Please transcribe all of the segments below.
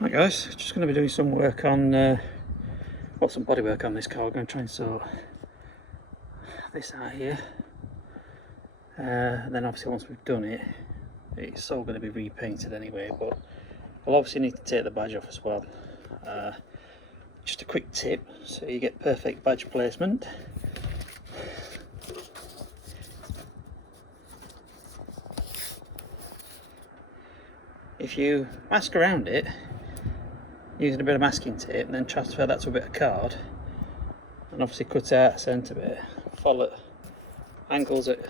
Right guys, just going to be doing some work on, some bodywork on this car. We're going to try and sort this out here. And then obviously once we've done it, it's all going to be repainted anyway, but we'll obviously need to take the badge off as well. Just a quick tip, so you get perfect badge placement. If you mask around it using a bit of masking tape and then transfer that to a bit of card and obviously cut out a centre bit, follow angles at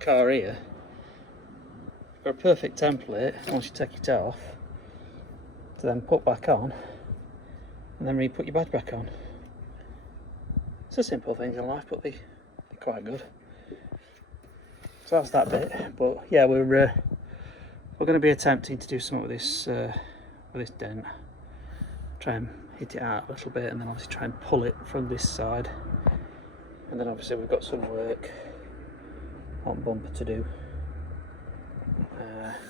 car here, you've got a perfect template once you take it off to then put back on and then re-put your badge back on. It's a simple things in life, but they're quite good. So that's that bit, but yeah, we're going to be attempting to do something with this dent. Try and hit it out a little bit and then obviously try and pull it from this side, and then obviously we've got some work on bumper to do.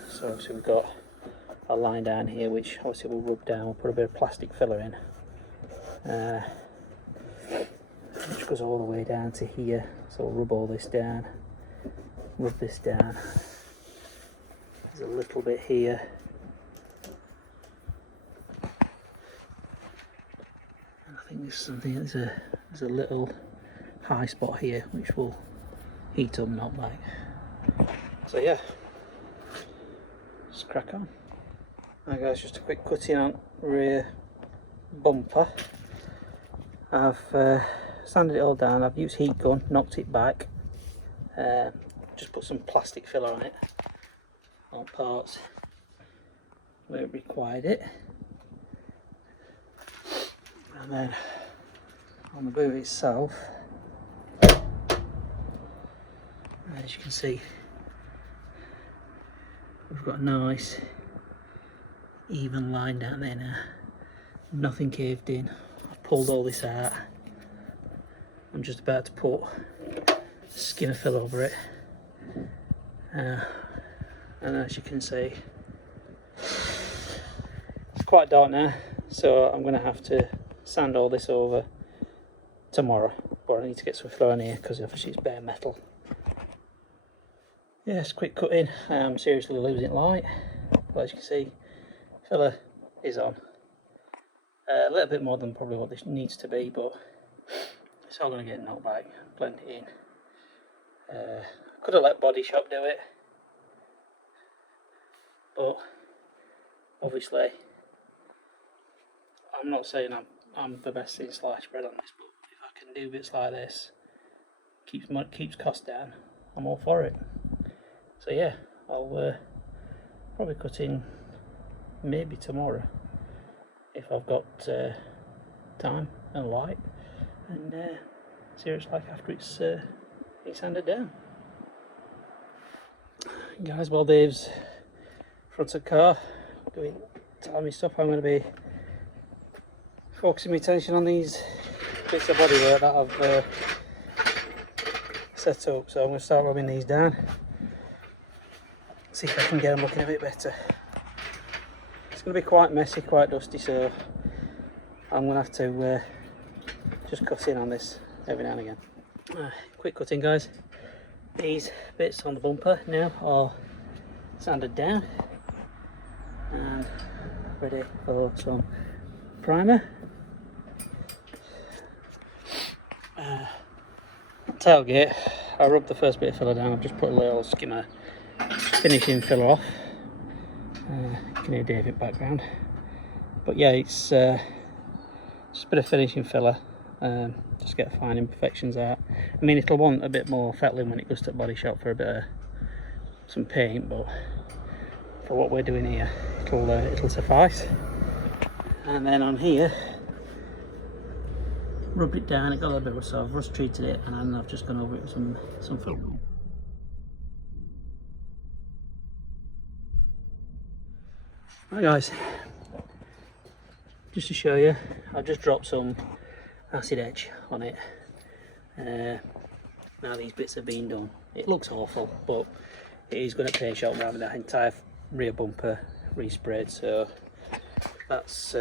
So obviously we've got a line down here which obviously we'll rub down. We'll put a bit of plastic filler in, which goes all the way down to here. So we'll rub all this down, rub this down. There's a little bit here. I think there's something. There's a little high spot here which will heat up, not back. So yeah, just crack on. Right guys, just a quick cutting on rear bumper. I've sanded it all down. I've used heat gun, knocked it back. Just put some plastic filler on it, on parts where it required it. And then on the boot itself, as you can see, we've got a nice even line down there now. Nothing caved in. I've pulled all this out. I'm just about to put skin of fill over it. And as you can see, it's quite dark now, so I'm going to have to sand all this over tomorrow, but I need to get some filler in here because obviously it's bare metal. Yes, quick cutting. I'm seriously losing light, but as you can see, filler is on. A little bit more than probably what this needs to be, but it's all going to get knocked back, blend it in. Could have let Body Shop do it, but obviously I'm not saying I'm the best in sliced bread on this, but if I can do bits like this, keeps cost down, I'm all for it. So yeah, I'll probably cut in maybe tomorrow if I've got time and light, and see what it's like after it's sanded down. Guys, while Dave's front of the car doing timey stuff, I'm going to be focusing my attention on these bits of bodywork that I've set up. So I'm going to start rubbing these down, see if I can get them looking a bit better. It's going to be quite messy, quite dusty, so I'm going to have to just cut in on this every now and again. Quick cutting guys. These bits on the bumper now are sanded down and ready for some primer. Tailgate, I rubbed the first bit of filler down. I've just put a little skimmer finishing filler off. You can hear Dave in the background, but yeah, it's just a bit of finishing filler, just get fine imperfections out. I mean, it'll want a bit more fettling when it goes to the Body Shop for a bit of some paint, but for what we're doing here, it'll suffice. And then on here, rubbed it down. It got a little bit of rust, so I've rust treated it, and then I've just gone over it with some film. Right guys, just to show you, I've just dropped some acid edge on it. Now these bits have been done. It looks awful, but it is going to paint shop. We're having that entire rear bumper resprayed, so that's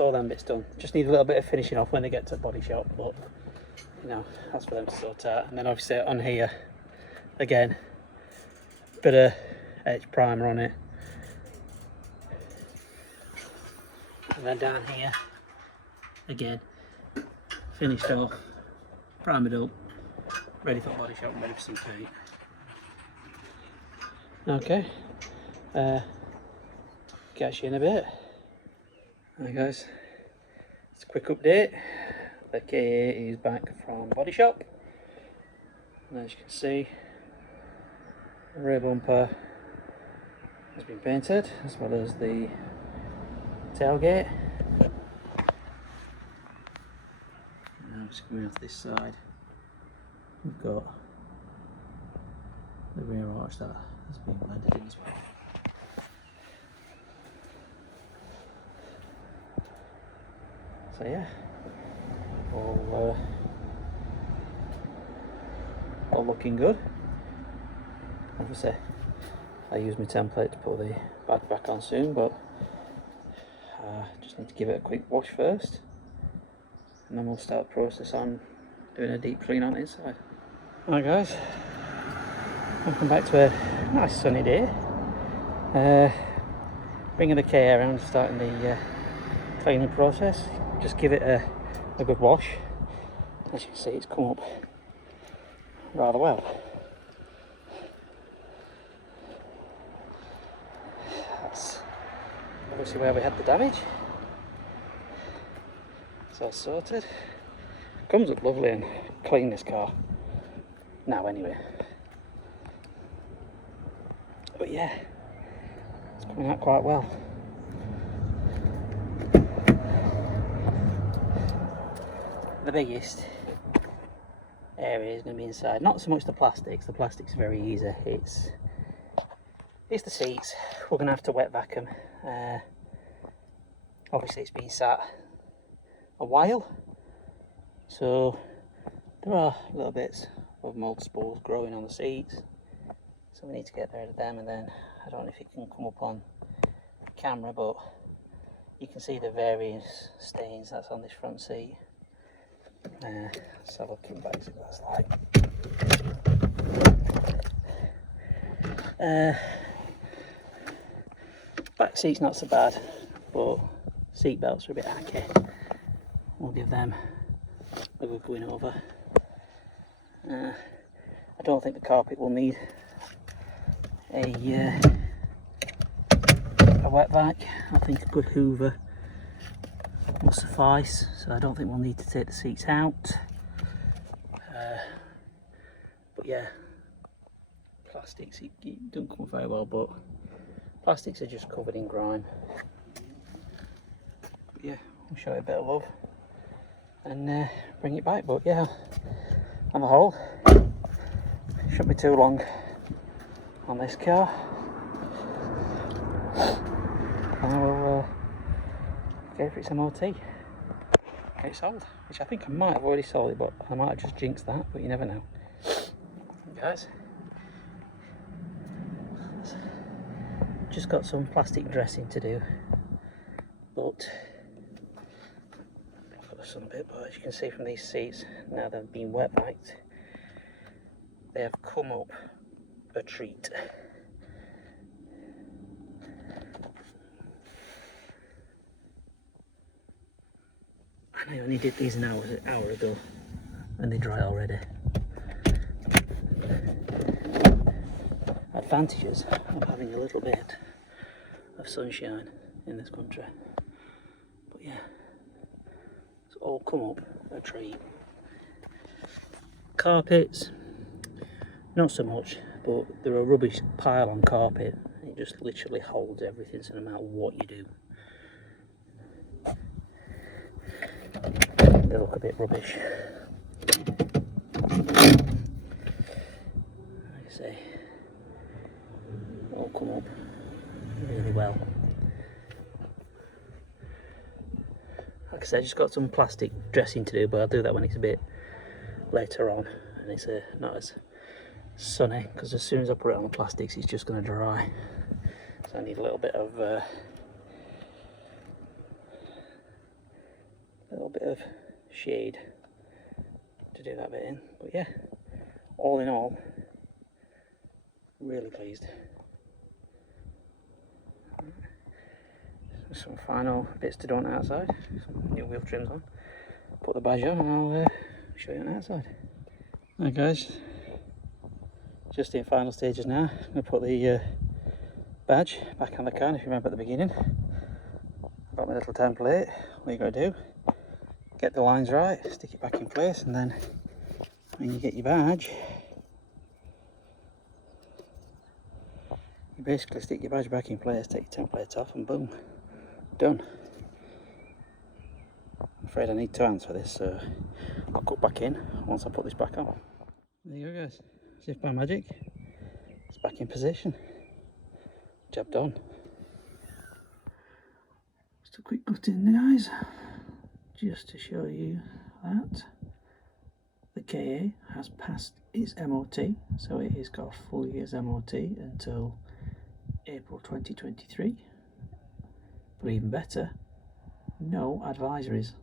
all them bits done. Just need a little bit of finishing off when they get to the body shop, but you know, that's for them to sort out. And then obviously on here, again, bit of edge primer on it. And then down here, again, finished off, primered up, ready for body shop, ready for some paint. Okay, catch you in a bit. Hi guys, it's a quick update. The KA is back from body shop, and as you can see, the rear bumper has been painted, as well as the tailgate. Now just coming off this side, we've got the rear arch that has been blended in as well. So yeah, all looking good. Obviously, I use my template to put the bag back on soon, but just need to give it a quick wash first, and then we'll start the process on doing a deep clean on the inside. Alright guys, welcome back to a nice sunny day. Bringing the KA around, starting the cleaning process. Just give it a good wash. As you can see, it's come up rather well. That's obviously where we had the damage. It's all sorted. Comes up lovely and clean, this car. Now anyway. But yeah, it's coming out quite well. The biggest area is going to be inside. Not so much the plastics. The plastics are very easy. It's the seats. We're going to have to wet vacuum. Obviously, it's been sat a while, so there are little bits of mold spores growing on the seats. So we need to get rid of them. And then I don't know if it can come up on camera, but you can see the various stains that's on this front seat. Let's have a look in back, see what that's like. Back seat's not so bad, but seat belts are a bit hacky. We'll give them a good going over. I don't think the carpet will need a wet vac. I think a good hoover will suffice, so I don't think we'll need to take the seats out. But yeah, plastics, it don't come very well, but plastics are just covered in grime. But yeah, we'll show it a bit of love and bring it back. But yeah, on the whole, shouldn't be too long on this car. And I will go for its MOT. Get it sold, which I think I might have already sold it, but I might have just jinxed that, but you never know. Guys, just got some plastic dressing to do, but I've got the sun bit, but as you can see from these seats, now they've been wet vacked, they have come up a treat. I only did these an hour ago and they dry already. Advantages of having a little bit of sunshine in this country. But yeah, it's all come up a treat. Carpets, not so much, but they're a rubbish pile on carpet. It just literally holds everything, so no matter what you do, they look a bit rubbish. Like I say, all come up really well. Like I said, I just got some plastic dressing to do, but I'll do that when it's a bit later on and it's not as sunny, because as soon as I put it on the plastics it's just going to dry. So I need a little bit of a little bit of shade to do that bit in. But yeah, all in all, really pleased. Some final bits to do on the outside, some new wheel trims on, put the badge on, and I'll show you on the outside. Right guys, just in final stages now. I'm going to put the badge back on the car. If you remember at the beginning, I've got my little template. What you got to do, get the lines right, stick it back in place, and then when you get your badge, you basically stick your badge back in place, take your template off, and boom, done. I'm afraid I need 2 hands for this, so I'll cut back in once I put this back on. There you go guys, as if by magic, it's back in position. Job done. Just a quick cut in guys, just to show you that the KA has passed its MOT, so it has got a full year's MOT until April 2023. But even better, no advisories.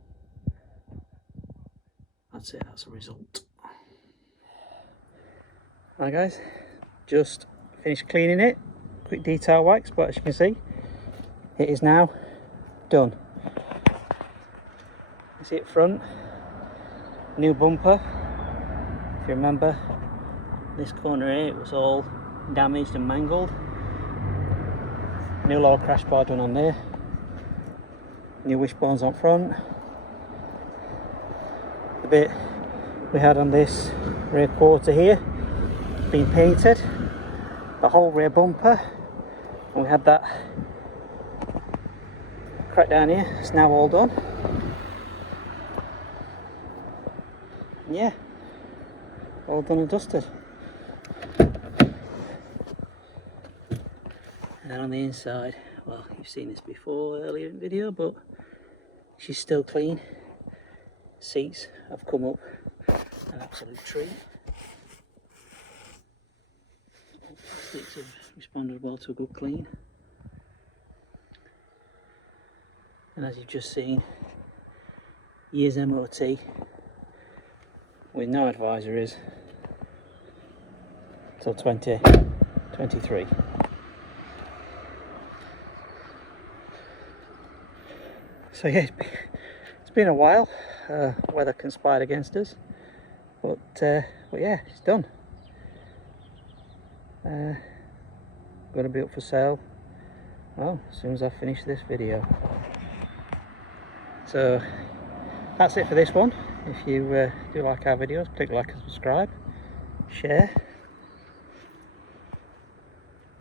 I'd say that's a result. Right guys, just finished cleaning it. Quick detail wax, but as you can see, it is now done. You see it front, new bumper. If you remember, this corner here, it was all damaged and mangled. New lower crash bar done on there. New wishbones on front. The bit we had on this rear quarter here been painted. The whole rear bumper. And we had that crack down here. It's now all done. And yeah, all done and dusted. And then on the inside, well, you've seen this before earlier in the video, but she's still clean. Seats have come up an absolute treat. Seats have responded well to a good clean. And as you've just seen, year's MOT with no advisories till 2023. So yeah, it's been a while. Weather conspired against us, but yeah, it's done. Going to be up for sale, well, as soon as I finish this video. So that's it for this one. If you do like our videos, click like and subscribe, share,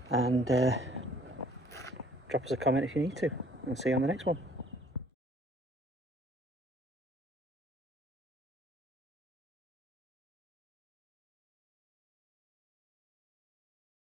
and drop us a comment if you need to. And see you on the next one.